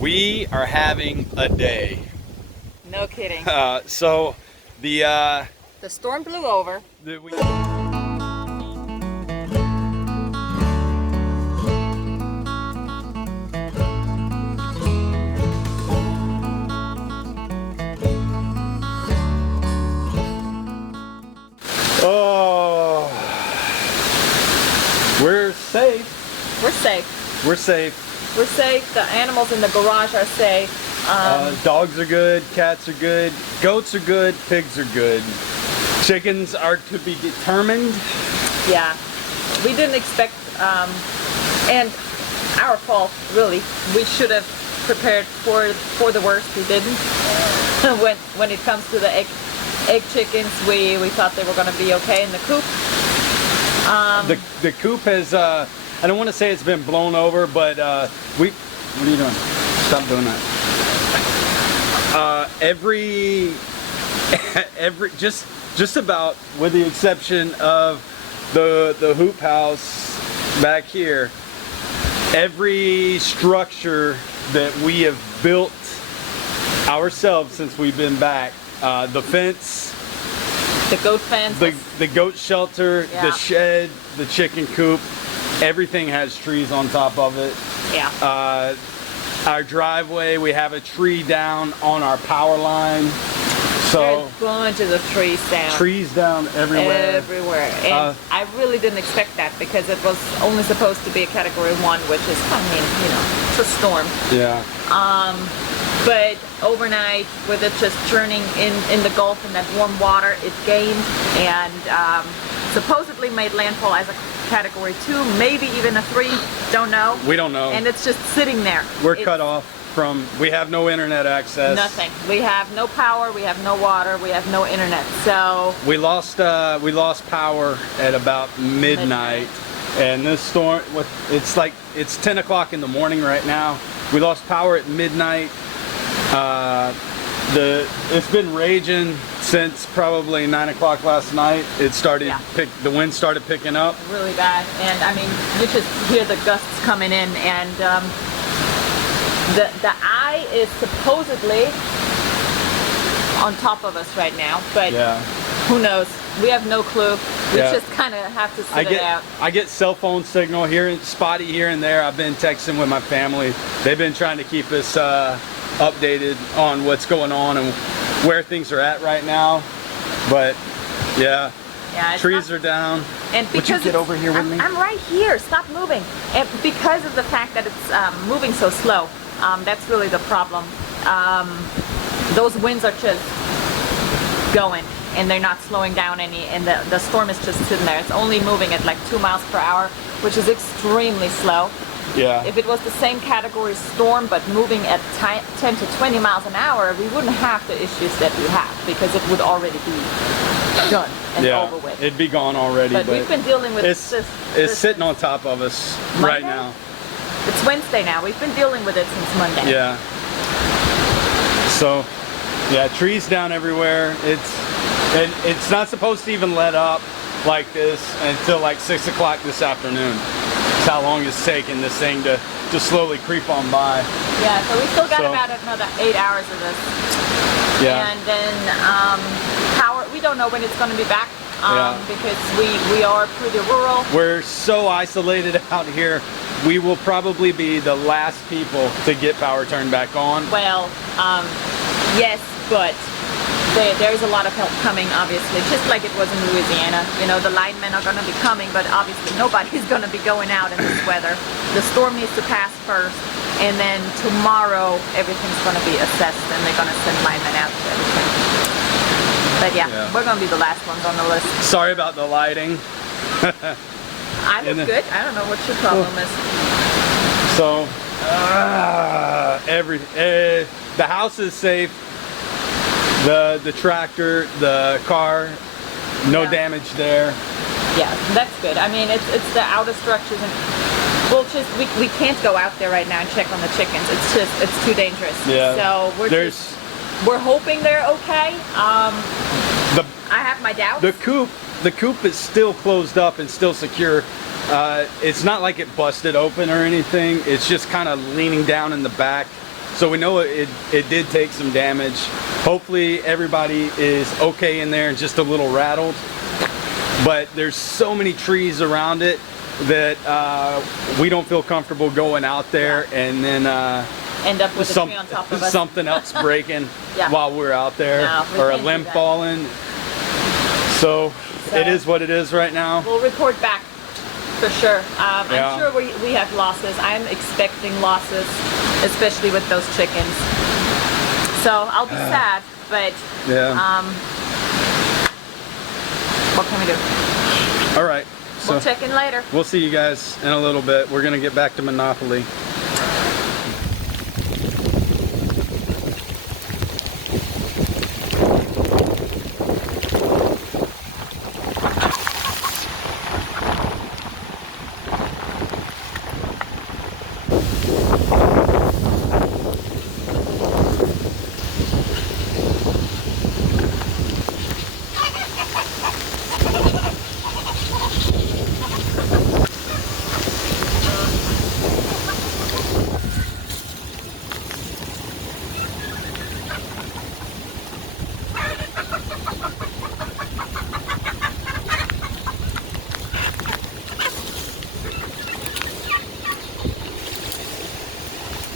We are having a day. No kidding. So the storm blew over. Oh, we're safe. We're safe. We're safe. We're safe. The animals in the garage are safe. Dogs are good, cats are good, goats are good, pigs are good. Chickens are to be determined. Yeah, we didn't expect, and our fault, really. We should have prepared for the worst. We didn't. when it comes to the egg chickens, we thought they were going to be okay in the coop. The coop has, I don't want to say it's been blown over, but what are you doing? Stop doing that. Every just about, with the exception of the hoop house back here, every structure that we have built ourselves since we've been back, the fence, the goat fence, the goat shelter, yeah, the shed, the chicken coop, everything has trees on top of it. Yeah. Our driveway, we have a tree down on our power line. So there's bunches of trees down. Trees down everywhere. Everywhere. And I really didn't expect that because it was only supposed to be a Category 1, which is, I mean, you know, it's a storm. Yeah. But overnight, with it just churning in the Gulf in that warm water, it gained and supposedly made landfall as a Category 2, maybe even a 3, don't know. We don't know. And it's just sitting there. We're cut off from, we have no internet access. Nothing. We have no power, we have no water, we have no internet, so. We lost power at about midnight. And this storm, it's 10 o'clock in the morning right now. We lost power at midnight. It's been raging since probably 9 o'clock last night. It started, yeah, the wind started picking up. Really bad, and I mean, you just hear the gusts coming in, and the eye is supposedly on top of us right now, but yeah, who knows? We have no clue. We just kind of have to sit it out. I get cell phone signal here, spotty here and there. I've been texting with my family. They've been trying to keep us updated on what's going on and where things are at right now. But yeah, trees are down. And because would you get over here with me? I'm right here. Stop moving. And because of the fact that it's moving so slow, that's really the problem. Those winds are just going, and they're not slowing down any, and the storm is just sitting there. It's only moving at like 2 miles per hour, which is extremely slow. Yeah. If it was the same category storm but moving at 10 to 20 miles an hour, we wouldn't have the issues that we have because it would already be done and over with. It'd be gone already. But we've been dealing with this. It's sitting on top of us right now. It's Wednesday now. We've been dealing with it since Monday. Yeah. So, yeah, trees down everywhere. It's not supposed to even let up like this until like 6 o'clock this afternoon. That's how long it's taken this thing to slowly creep on by. Yeah, so we still got about another 8 hours of this. Yeah. And then power, we don't know when it's going to be back because we are pretty rural. We're so isolated out here. We will probably be the last people to get power turned back on. Well, yes, but there's a lot of help coming, obviously, just like it was in Louisiana. You know, the linemen are going to be coming, but obviously nobody's going to be going out in this weather. The storm needs to pass first, and then tomorrow everything's going to be assessed, and they're going to send linemen out to everything. But yeah, we're going to be the last ones on the list. Sorry about the lighting. I look good. I don't know what your problem is. So, the house is safe. The tractor, the car, no damage there. Yeah, that's good. I mean, it's the outer structures, and we can't go out there right now and check on the chickens. It's too dangerous. Yeah. So we're hoping they're okay. I have my doubts. The coop is still closed up and still secure. It's not like it busted open or anything. It's just kind of leaning down in the back. So we know it did take some damage. Hopefully everybody is okay in there and just a little rattled. But there's so many trees around it that we don't feel comfortable going out there and then end up with a tree on top of us. Something else breaking Yeah. while we're out there, No, we or a can't do limb that. falling. So it is what it is right now. We'll report back for sure. Yeah. I'm sure we have losses. I'm expecting losses, especially with those chickens. So I'll be sad, but Yeah. what can we do? All right. So We'll check in later. we'll see you guys in a little bit. We're gonna get back to Monopoly.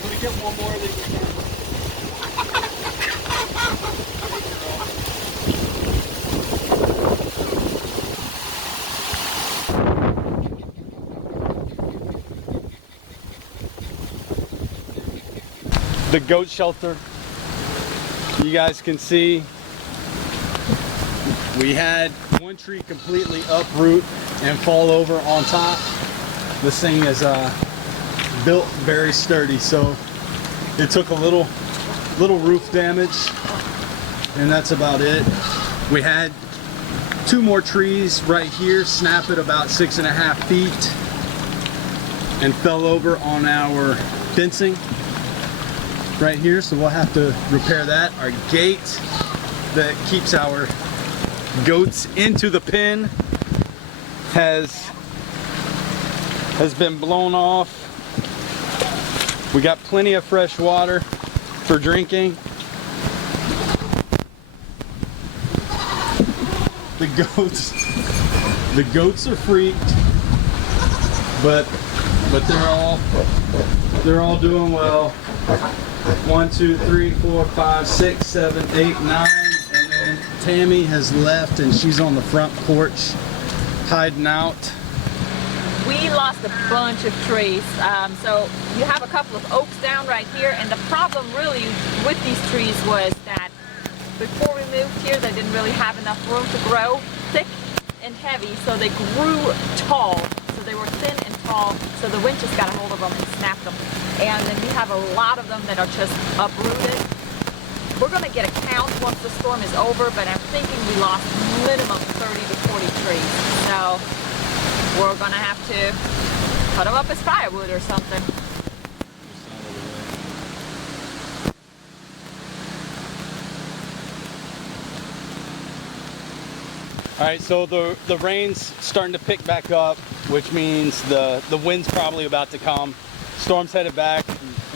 Let me get one more that you can. The goat shelter, you guys can see we had one tree completely uproot and fall over on top. This thing is built very sturdy, so it took a little roof damage, and that's about it. We had two more trees right here snap at about 6.5 feet and fell over on our fencing right here, so we'll have to repair that. Our gate that keeps our goats into the pen has been blown off. We got plenty of fresh water for drinking. The goats are freaked, but they're all doing well. 1, 2, 3, 4, 5, 6, 7, 8, 9, and then Tammy has left and she's on the front porch hiding out. We lost a bunch of trees. So you have a couple of oaks down right here, and the problem really with these trees was that before we moved here, they didn't really have enough room to grow thick and heavy, so they grew tall. So they were thin and tall, so the wind just got a hold of them and snapped them. And then we have a lot of them that are just uprooted. We're going to get a count once the storm is over, but I'm thinking we lost minimum 30 to 40 trees. So we're going to have to put them up as firewood or something. All right, so the rain's starting to pick back up, which means the wind's probably about to come. Storm's headed back.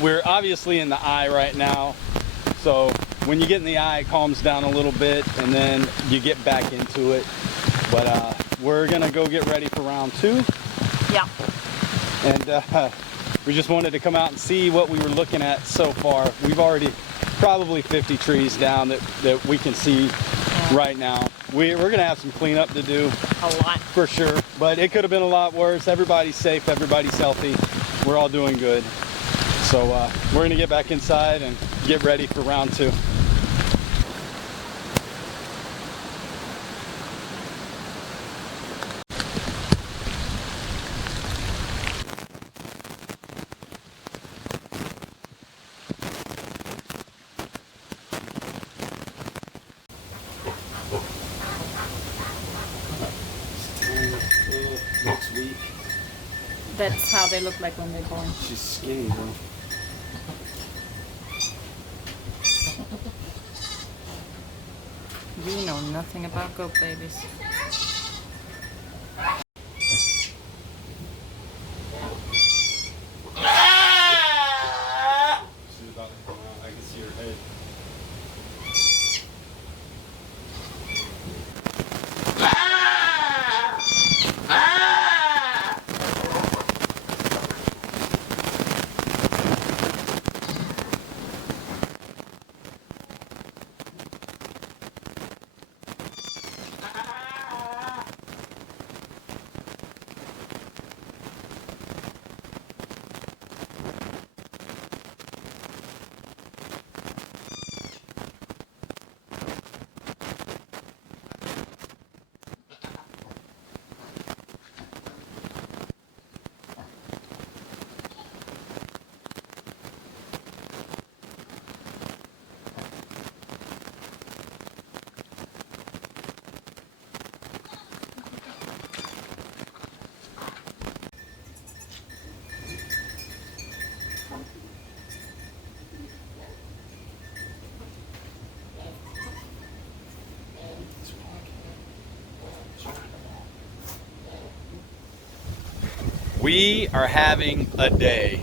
We're obviously in the eye right now, so when you get in the eye, it calms down a little bit, and then you get back into it. But we're gonna go get ready for round 2. Yeah. And we just wanted to come out and see what we were looking at so far. We've already probably 50 trees down that we can see right now. We're gonna have some cleanup to do. A lot. For sure, but it could have been a lot worse. Everybody's safe, everybody's healthy. We're all doing good. So we're gonna get back inside and get ready for round 2. Looks weak. That's how they look like when they're born. She's skinny though. We know nothing about goat babies. She's about to We are having a day.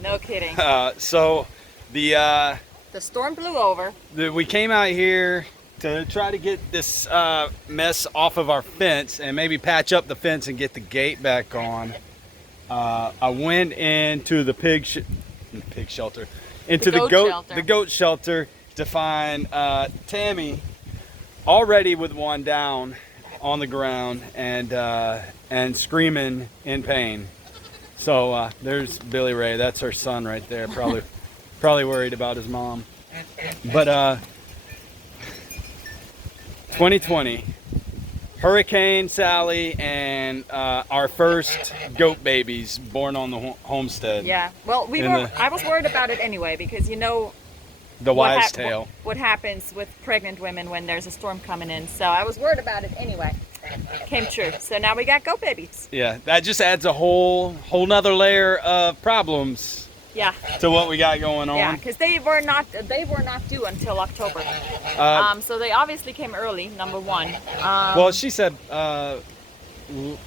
No kidding. So the storm blew over. we came out here to try to get this mess off of our fence and maybe patch up the fence and get the gate back on. I went into the pig shelter, into the goat shelter to find Tammy already with one down on the ground and screaming in pain. So there's Billy Ray. That's her son right there. Probably worried about his mom. But 2020, Hurricane Sally and our first goat babies born on the homestead. Yeah. Well, I was worried about it anyway because you know the wives' tale. What happens with pregnant women when there's a storm coming in? So I was worried about it anyway. Came true. So now we got goat babies. Yeah, that just adds a whole nother layer of problems. Yeah. To what we got going on. Yeah, because they were not due until October. So they obviously came early. Number one. Well, she said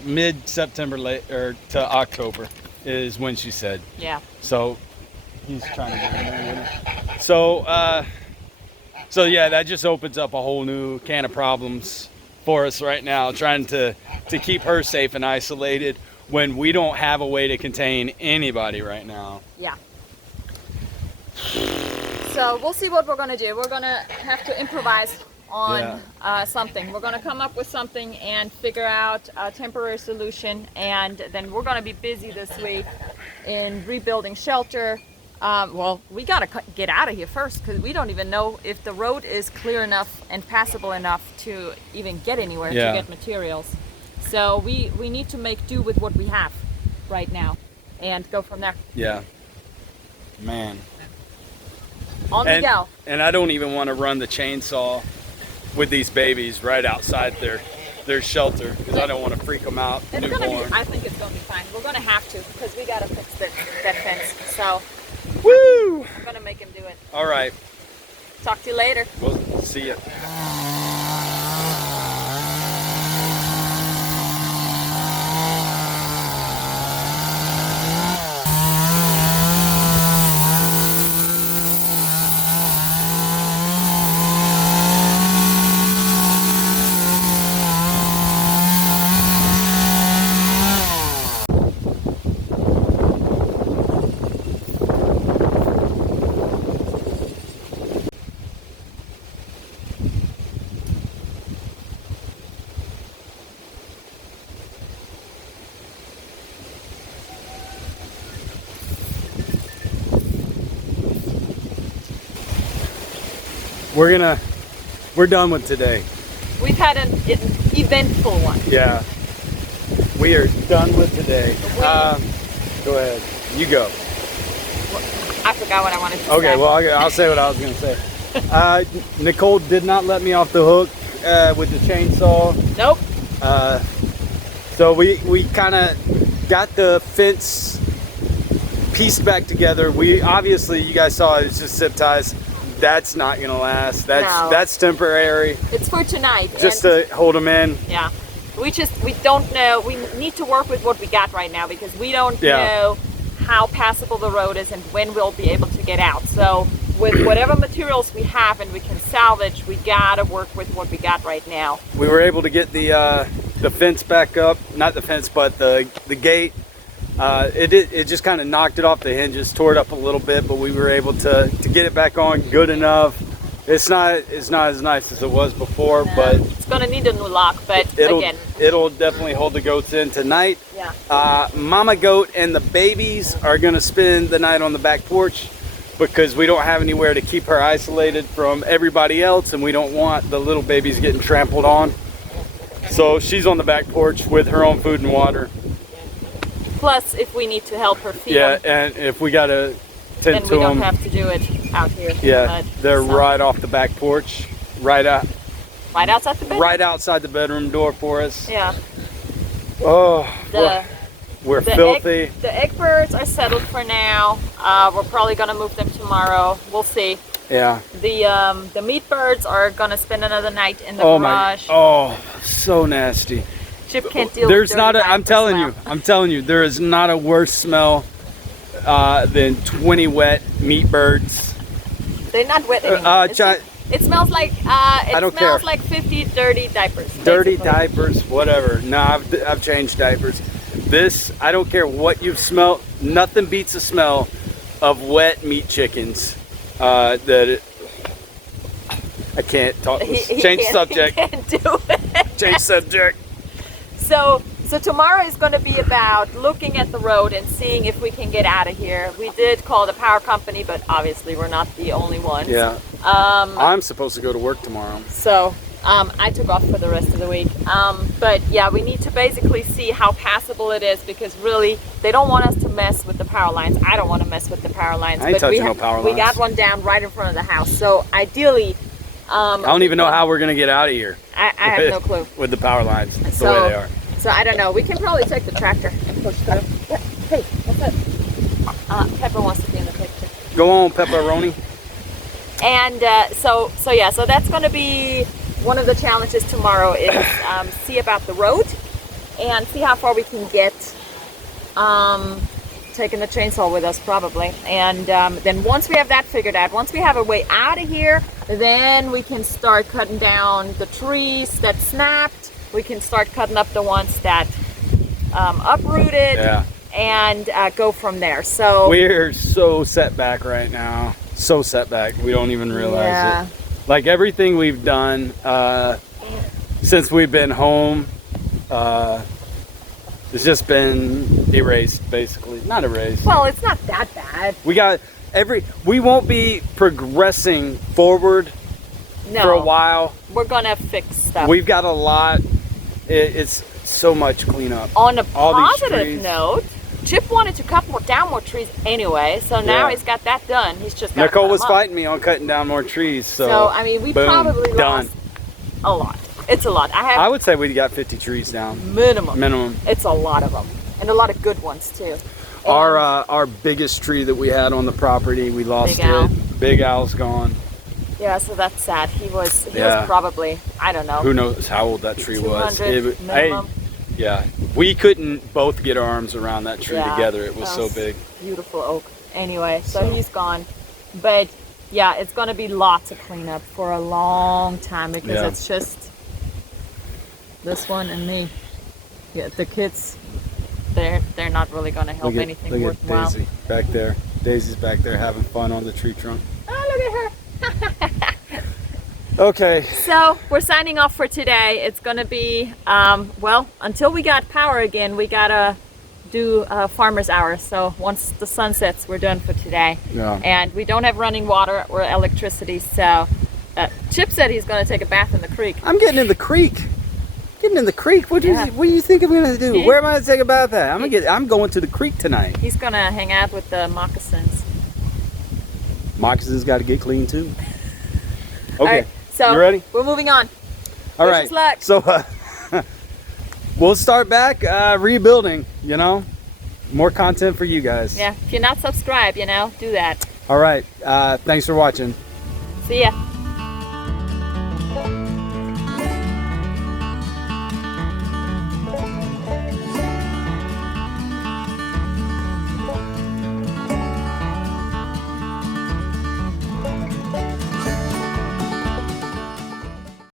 mid-September or to October is when she said. Yeah. So he's trying to get in there with it. So yeah, that just opens up a whole new can of problems for us right now, trying to keep her safe and isolated when we don't have a way to contain anybody right now. Yeah. So we'll see what we're going to do. We're going to have to improvise on something. We're going to come up with something and figure out a temporary solution, and then we're going to be busy this week in rebuilding shelter. Well, we got to get out of here first because we don't even know if the road is clear enough and passable enough to even get anywhere to get materials. So we need to make do with what we have right now and go from there. Yeah. Man. On the go. And I don't even want to run the chainsaw with these babies right outside their shelter because I don't want to freak them out. I think it's going to be fine. We're going to have to because we got to fix that fence. So woo! I'm going to make him do it. All right. Talk to you later. We'll see you. We're done with today. We've had an eventful one. Yeah. We are done with today. Go ahead. You go. I forgot what I wanted to say. Okay, well, I'll say what I was going to say. Nicole did not let me off the hook with the chainsaw. Nope. So we kind of got the fence pieced back together. Obviously, you guys saw it's just zip ties. That's not gonna last. That's temporary. It's for tonight. Just to hold them in. Yeah. We don't know. We need to work with what we got right now because we don't know how passable the road is and when we'll be able to get out. So with whatever materials we have and we can salvage, we gotta work with what we got right now. We were able to get the fence back up. Not the fence, but the gate. It just kind of knocked it off the hinges, tore it up a little bit, but we were able to get it back on good enough. It's not as nice as it was before, but it's gonna need a new lock. But it'll definitely hold the goats in tonight. Yeah. Mama goat and the babies are gonna spend the night on the back porch because we don't have anywhere to keep her isolated from everybody else, and we don't want the little babies getting trampled on. So she's on the back porch with her own food and water. Plus, if we need to help her feed them. And if we gotta tend to them, then we don't have to do it out here. Yeah, they're right off the back porch, right outside the bedroom. Right outside the bedroom door for us. Yeah. Oh, we're filthy. The egg birds are settled for now. We're probably gonna move them tomorrow. We'll see. Yeah. The meat birds are gonna spend another night in the garage. Oh, so nasty. Chip can't deal There's with not dirty a, I'm diaper telling you, there is not a worse smell than 20 wet meat birds. They're not wet anymore. It smells like don't care. like 50 dirty diapers. Dirty basically. diapers, whatever. No, I've changed diapers. This, I don't care what you've smelled. Nothing beats the smell of wet meat chickens. I can't talk. Change subject. He can't do it. Change subject. So tomorrow is going to be about looking at the road and seeing if we can get out of here. We did call the power company, but obviously we're not the only ones. Yeah. I'm supposed to go to work tomorrow. So I took off for the rest of the week. But yeah, we need to basically see how passable it is, because really they don't want us to mess with the power lines. I don't want to mess with the power lines. I ain't but touching no power lines. We got one down right in front of the house. So ideally, I don't even know how we're gonna get out of here. I have no clue. With the power lines, the So- way they are. So I don't know. We can probably take the tractor and push through. Hey, what's up? Pepper wants to be in the picture. Go on, pepperoni. And so that's going to be one of the challenges tomorrow is see about the road and see how far we can get. Taking the chainsaw with us probably. And then once we have that figured out, once we have a way out of here, then we can start cutting down the trees that snapped. We can start cutting up the ones that uprooted, Yeah. and go from there. So We're so set back right now. So set back. We don't even realize Yeah. it. Like everything we've done since we've been home, it's just been erased, basically. Not erased. well, it's not that bad. We won't be progressing forward No, for a while. we're gonna fix stuff. We've got a lot. It's so much cleanup. On a all these positive trees. note, Chip wanted to cut down more trees anyway, so now Yeah. he's got that done. He's just got Nicole to cut was them up. fighting me on cutting down more trees. So I mean, we boom, probably done. lost a lot. It's a lot. I have I would say we got 50 trees down. minimum. It's a lot of them, and a lot of good ones too. Our biggest tree that we had on the property, we lost Big Al. it. Big Al's gone. Yeah, so that's sad. He was Yeah. probably, I don't know, Who knows how old that tree was? 200 minimum. Yeah, we couldn't both get our arms around that tree Yeah, together. It was that so was big. Beautiful oak. Anyway, so So. he's gone. But yeah, it's going to be lots of cleanup for a long time, because Yeah. it's just this one and me. Yeah, the kids, they're not really going to help anything look worthwhile. at Daisy back there. Daisy's back there having fun on the tree trunk. Oh, look at her. Okay. So we're signing off for today. It's going to be, well, until we got power again, we got to do farmer's hours. So once the sun sets, we're done for today. Yeah. And we don't have running water or electricity. So Chip said he's going to take a bath in the creek. I'm getting in the creek. Getting in the creek. What do you think I'm gonna do? Yeah. Where am I gonna take a bath at? I'm going to the creek tonight. He's going to hang out with the moccasins. Moccasins got to get clean too. Okay. All right, so you ready? we're moving on. All Wish right. us luck. So we'll start back rebuilding. You know, more content for you guys. Yeah, if you're not subscribed, do that. All right. Thanks for watching. See ya.